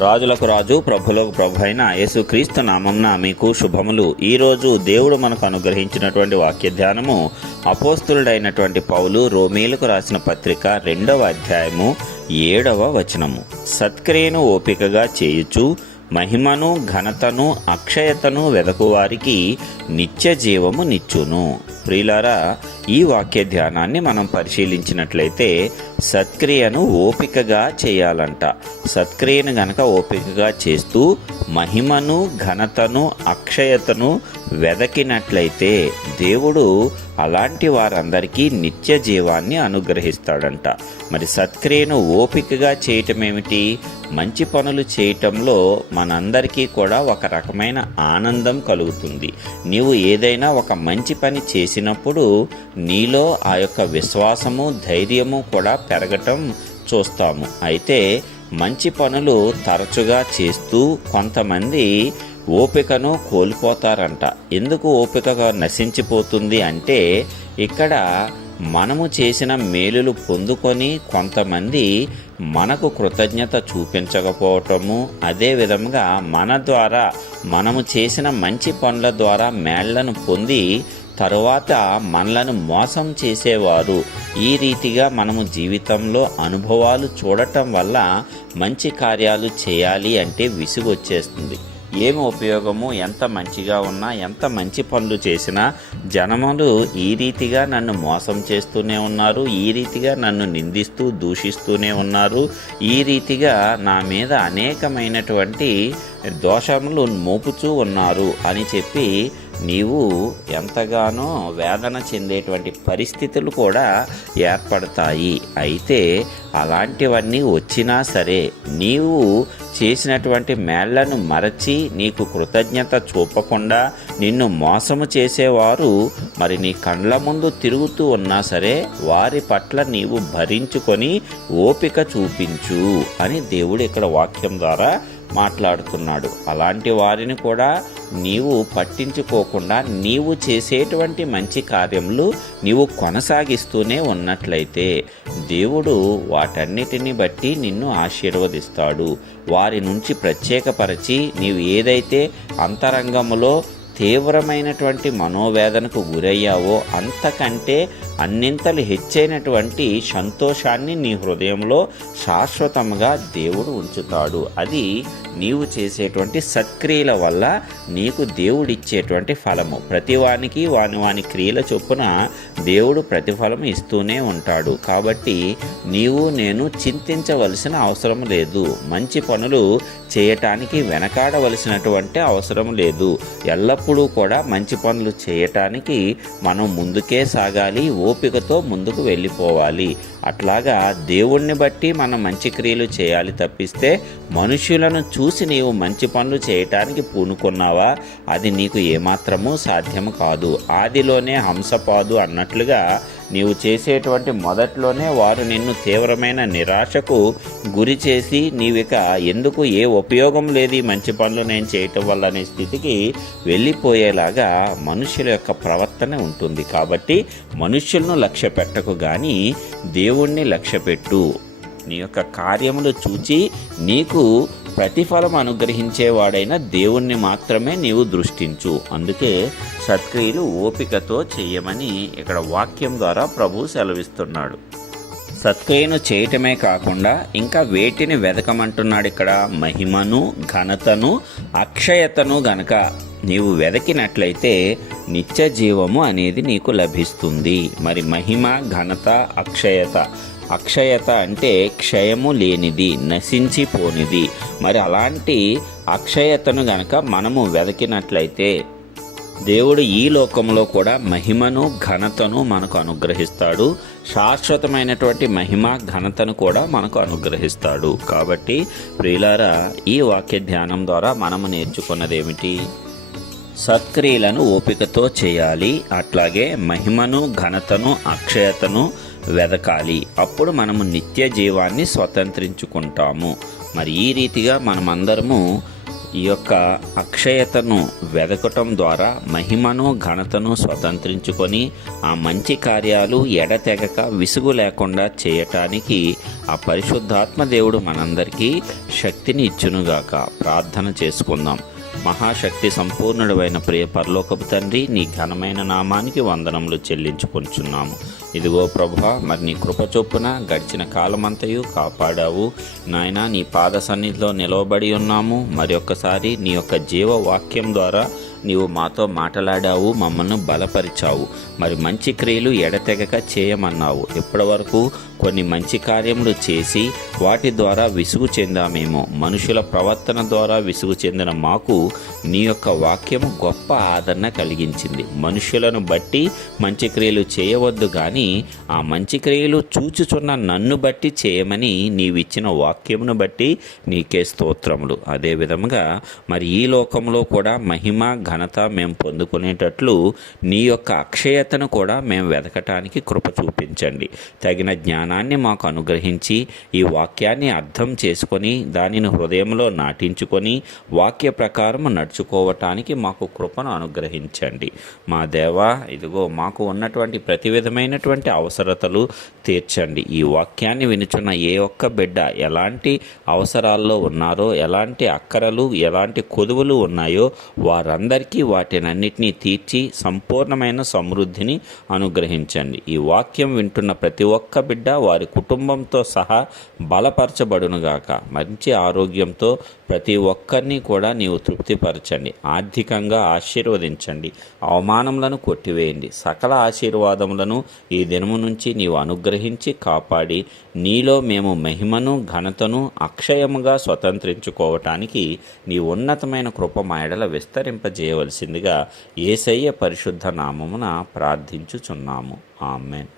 రాజులకు రాజు ప్రభులకు ప్రభు అయిన యేసుక్రీస్తు నామంన మీకు శుభములు. ఈరోజు దేవుడు మనకు అనుగ్రహించినటువంటి వాక్య ధ్యానము అపోస్తులుడైనటువంటి పౌలు రోమేలకు రాసిన పత్రిక రెండవ అధ్యాయము ఏడవ వచనము. సత్క్రియను ఓపికగా చేయుచు మహిమను ఘనతను అక్షయతను వెదకువారికి నిత్య జీవము నిచ్చును. ప్రియులారా ఈ వాక్య ధ్యానాన్ని మనం పరిశీలించినట్లయితే సత్క్రియను ఓపికగా చేయాలంట. సత్క్రియను గనక ఓపికగా చేస్తూ మహిమను ఘనతను అక్షయతను వెదకినట్లయితే దేవుడు అలాంటి వారందరికీ నిత్య జీవాన్ని అనుగ్రహిస్తాడంట. మరి సత్క్రియను ఓపికగా చేయటం ఏమిటి మంచి పనులు చేయటంలో మనందరికీ కూడా ఒక రకమైన ఆనందం కలుగుతుంది. నీవు ఏదైనా ఒక మంచి పని చేసినప్పుడు నీలో ఆ యొక్క విశ్వాసము ధైర్యము కూడా పెరగటం చూస్తాము. అయితే మంచి పనులు తరచుగా చేస్తూ కొంతమంది ఓపికను కోల్పోతారంట. ఎందుకు ఓపికగా నశించిపోతుంది అంటే ఇక్కడ మనము చేసిన మేలులు పొందుకొని కొంతమంది మనకు కృతజ్ఞత చూపించకపోవటము అదే విధంగా మన ద్వారా మనము చేసిన మంచి పనుల ద్వారా మేళ్ళను పొంది తరువాత మనలను మోసం చేసేవారు. ఈ రీతిగా మనము జీవితంలో అనుభవాలు చూడటం వల్ల మంచి కార్యాలు చేయాలి అంటే విసుగు వచ్చేస్తుంది ఏమి ఉపయోగము ఎంత మంచిగా ఉన్నా ఎంత మంచి పనులు చేసినా జనములు ఈ రీతిగా నన్ను మోసం చేస్తూనే ఉన్నారు ఈ రీతిగా నన్ను నిందిస్తూ దూషిస్తూనే ఉన్నారు. ఈ రీతిగా నా మీద అనేకమైనటువంటి దోషములు మోపుచూ ఉన్నారు అని చెప్పి నీవు ఎంతగానో వేదన చెందేటువంటి పరిస్థితులు కూడా ఏర్పడతాయి. అయితే అలాంటివన్నీ వచ్చినా సరే నీవు చేసినటువంటి మేళ్ళను మరచి నీకు కృతజ్ఞత చూపకుండా నిన్ను మోసము చేసేవారు మరి నీ కండ్ల ముందు తిరుగుతూ ఉన్నా సరే వారి పట్ల నీవు భరించుకొని ఓపిక చూపించు అని దేవుడు ఇక్కడ వాక్యం ద్వారా మాట్లాడుతున్నాడు. అలాంటి వారిని కూడా నీవు పట్టించుకోకుండా నీవు చేసేటువంటి మంచి కార్యములు నీవు కొనసాగిస్తూనే ఉన్నట్లయితే దేవుడు వాటన్నిటిని బట్టి నిన్ను ఆశీర్వదిస్తాడు. వారి నుంచి ప్రత్యేకపరచి నీవు ఏదైతే అంతరంగములో తీవ్రమైనటువంటి మనోవేదనకు గురయ్యావో అంతకంటే అన్నింతలు హెచ్చైనటువంటి సంతోషాన్ని నీ హృదయంలో శాశ్వతంగా దేవుడు ఉంచుతాడు. అది నీవు చేసేటువంటి సత్క్రియల వల్ల నీకు దేవుడిచ్చేటువంటి ఫలము. ప్రతివానికి వాని వాని క్రియల చొప్పున దేవుడు ప్రతిఫలం ఇస్తూనే ఉంటాడు. కాబట్టి నీవు నేను చింతించవలసిన అవసరం లేదు. మంచి పనులు చేయటానికి వెనకాడవలసినటువంటి అవసరం లేదు. ఎల్లప్పుడూ కూడా మంచి పనులు చేయటానికి మనం ముందుకే సాగాలి. ఓపికతో ముందుకు వెళ్ళిపోవాలి. అట్లాగా దేవుణ్ణి బట్టి మనం మంచి క్రియలు చేయాలి తప్పిస్తే మనుషులను చూసి నీవు మంచి పనులు చేయటానికి పూనుకున్నావా? అది నీకు ఏమాత్రమూ సాధ్యము కాదు. ఆదిలోనే హంసపాదు అన్నట్లుగా నీవు చేసేటువంటి మొదట్లోనే వారు నిన్ను తీవ్రమైన నిరాశకు గురి చేసి నీవిక ఎందుకు ఏ ఉపయోగం లేదు ఈ మంచి పనులు నేను చేయటం వల్ల అనే స్థితికి వెళ్ళిపోయేలాగా మనుషుల యొక్క ప్రవర్తన ఉంటుంది. కాబట్టి మనుషులను లక్ష్య పెట్టకు కానీ దేవుణ్ణి లక్ష్య పెట్టు. నీ యొక్క కార్యములు చూచి నీకు ప్రతిఫలం అనుగ్రహించేవాడైన దేవుణ్ణి మాత్రమే నీవు దృష్టించు. అందుకే సత్క్రియలు ఓపికతో చెయ్యమని ఇక్కడ వాక్యం ద్వారా ప్రభు సెలవిస్తున్నాడు. సత్క్రియను చేయటమే కాకుండా ఇంకా వేటిని వెదకమంటున్నాడు ఇక్కడ? మహిమను ఘనతను అక్షయతను గనక నీవు వెదకినట్లయితే నిత్య జీవము అనేది నీకు లభిస్తుంది. మరి మహిమ ఘనత అక్షయత? అక్షయత అంటే క్షయము లేనిది నశించిపోనిది. మరి అలాంటి అక్షయతను గనక మనము వెదకినట్లయితే దేవుడు ఈ లోకంలో కూడా మహిమను ఘనతను మనకు అనుగ్రహిస్తాడు. శాశ్వతమైనటువంటి మహిమ ఘనతను కూడా మనకు అనుగ్రహిస్తాడు. కాబట్టి ప్రియులారా ఈ వాక్య ధ్యానం ద్వారా మనము నేర్చుకున్నది ఏమిటి సత్క్రియలను ఓపికతో చేయాలి. అట్లాగే మహిమను ఘనతను అక్షయతను వెదకాలి. అప్పుడు మనము నిత్య జీవాన్ని స్వతంత్రించుకుంటాము. మరి ఈ రీతిగా మనమందరము ఈ యొక్క అక్షయతను వెదకటం ద్వారా మహిమను ఘనతను స్వతంత్రించుకొని ఆ మంచి కార్యాలు ఎడతెగక విసుగు లేకుండా చేయటానికి ఆ పరిశుద్ధాత్మ దేవుడు మనందరికీ శక్తిని ఇచ్చునుగాక. ప్రార్థన చేసుకుందాం. మహాశక్తి సంపూర్ణుడైన ప్రియ పరలోకపు తండ్రి నీ ఘనమైన నామానికి వందనములు చెల్లించుకుంటున్నాము ఇదిగో ప్రభా మరి నీ కృప చొప్పున గడిచిన కాలమంతయు కాపాడావు. నాయన నీ పాద సన్నిధిలో నిలవబడి ఉన్నాము. మరి ఒక్కసారి నీ యొక్క జీవ వాక్యం ద్వారా నీవు మాతో మాట్లాడావు మమ్మల్ని బలపరిచావు. మరి మంచి క్రియలు ఎడతెగక చేయమన్నావు. ఇప్పటివరకు కొన్ని మంచి కార్యములు చేసి వాటి ద్వారా విసుగు చెందామేమో. మనుషుల ప్రవర్తన ద్వారా విసుగు చెందిన మాకు నీ యొక్క వాక్యం గొప్ప ఆదరణ కలిగించింది. మనుషులను బట్టి మంచి క్రియలు చేయవద్దు కానీ ఆ మంచి క్రియలు చూచుచున్న నన్ను బట్టి చేయమని నీవిచ్చిన వాక్యమును బట్టి నీకే స్తోత్రములు. అదేవిధంగా మరి ఈ లోకంలో కూడా మహిమ ఘనత మేము పొందుకునేటట్లు నీ యొక్క అక్షయతను కూడా మేము వెతకటానికి కృప చూపించండి. తగిన జ్ఞానాన్ని మాకు అనుగ్రహించి ఈ వాక్యాన్ని అర్థం చేసుకొని దానిని హృదయంలో నాటించుకొని వాక్య ప్రకారం నడుచుకోవటానికి మాకు కృపను అనుగ్రహించండి. మా దేవా ఇదిగో మాకు ఉన్నటువంటి ప్రతి విధమైనటువంటి అవసరతలు తీర్చండి. ఈ వాక్యాన్ని వినుచున్న ఏ ఒక్క బిడ్డ ఎలాంటి అవసరాల్లో ఉన్నారో ఎలాంటి అక్కరలు ఎలాంటి కొదువులు ఉన్నాయో వారందరికీ వాటినన్నిటినీ తీర్చి సంపూర్ణమైన సమృద్ధిని అనుగ్రహించండి. ఈ వాక్యం వింటున్న ప్రతి ఒక్క బిడ్డ వారి కుటుంబంతో సహా బలపరచబడునుగాక. మంచి ఆరోగ్యంతో ప్రతి ఒక్కరిని కూడా నీవు తృప్తిపరచండి. ఆర్థికంగా ఆశీర్వదించండి. అవమానములను కొట్టివేయండి. సకల ఆశీర్వాదములను ఈ దినము నుంచి నీవు అనుగ్రహించి కాపాడి నీలో మేము మహిమను ఘనతను అక్షయముగా స్వతంత్రించుకోవటానికి నీ ఉన్నతమైన కృప మా ఎడల చేయవలసిందిగా ఏసయ్య పరిశుద్ధ నామమున ప్రార్థించుచున్నాము. ఆమెన్.